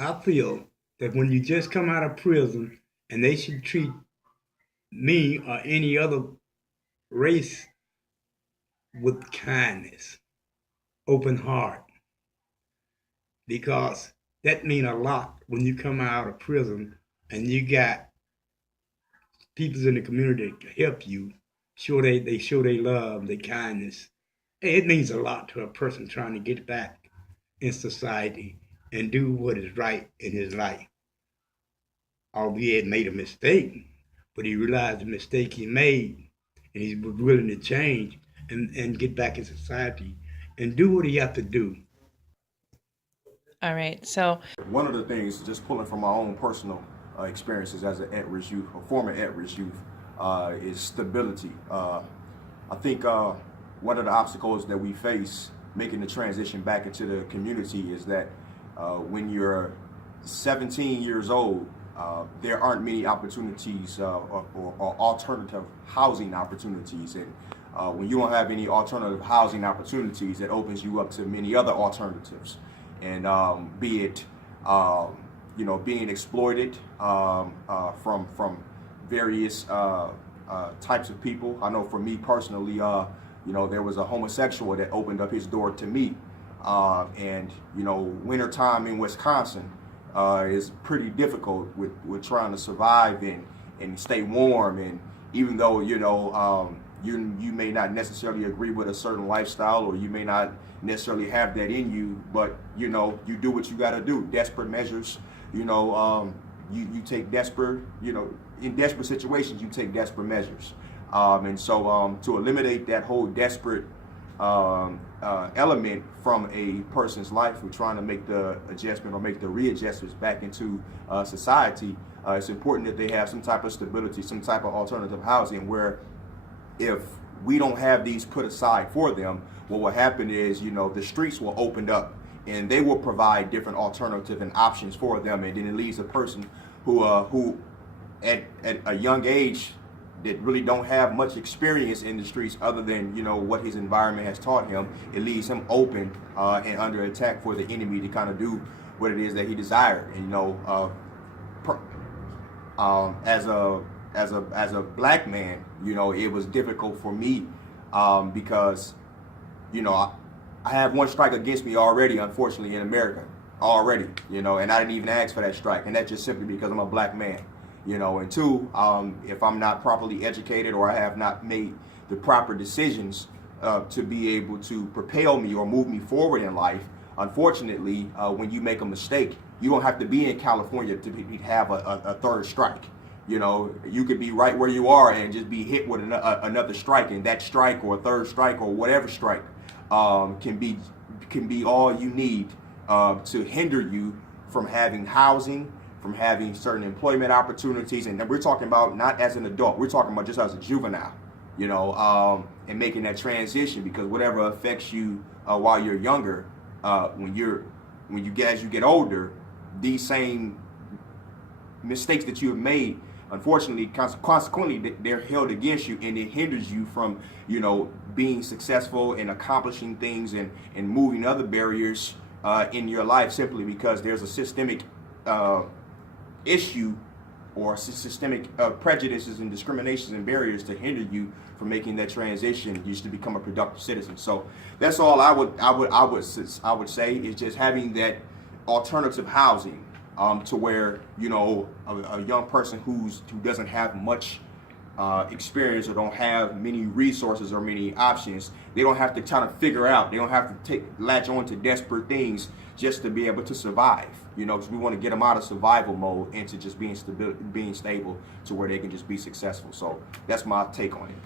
I feel that when you just come out of prison and they should treat me or any other race with kindness, open heart, because that means a lot when you come out of prison and you got people in the community to help you. Sure, they show their love, their kindness. Hey, it means a lot to a person trying to get back in society and do what is right in his life. Albeit made a mistake, but he realized the mistake he made and he's willing to change and get back in society and do what he has to do. All right. So, One of the things, just pulling from my own personal experiences as an at-risk youth, a former at-risk youth, is stability. I think one of the obstacles that we face making the transition back into the community is that when you're 17 years old, there aren't many opportunities or alternative housing opportunities. And when you don't have any alternative housing opportunities, it opens you up to many other alternatives. And be it, being exploited from various types of people. I know for me personally, there was a homosexual that opened up his door to me. And wintertime in Wisconsin is pretty difficult with trying to survive and stay warm. And even though, you may not necessarily agree with a certain lifestyle, or you may not necessarily have that in you, but you do what you got to do. Desperate measures, you take desperate, in desperate situations you take desperate measures. And so to eliminate that whole desperate element from a person's life, we're trying to make the adjustment or make the readjustments back into society. It's important that they have some type of stability, some type of alternative housing, where if we don't have these put aside for them, what will happen is, the streets will open up and they will provide different alternatives and options for them. And then it leaves a person who at a young age that really don't have much experience in the streets other than, what his environment has taught him. It leaves him open and under attack for the enemy to kind of do what it is that he desired. And, as a black man, it was difficult for me because, I have one strike against me already, unfortunately, in America already, and I didn't even ask for that strike. And that's just simply because I'm a black man, and two, if I'm not properly educated or I have not made the proper decisions to be able to propel me or move me forward in life, unfortunately, when you make a mistake, you don't have to be in California to have a third strike. You could be right where you are and just be hit with another strike, and that strike or third strike or whatever strike can be all you need to hinder you from having housing, from having certain employment opportunities. And we're talking about not as an adult, we're talking about just as a juvenile, and making that transition, because whatever affects you while you're younger, as you get older, these same mistakes that you have made, unfortunately, consequently, they're held against you, and it hinders you from, being successful and accomplishing things and moving other barriers in your life, simply because there's a systemic issue or systemic prejudices and discriminations and barriers to hinder you from making that transition just to become a productive citizen. So that's all I would say, is just having that alternative housing. To where a young person who doesn't have much experience or don't have many resources or many options, they don't have to kind of figure out. They don't have to latch on to desperate things just to be able to survive. Because we want to get them out of survival mode into just being stable to where they can just be successful. So that's my take on it.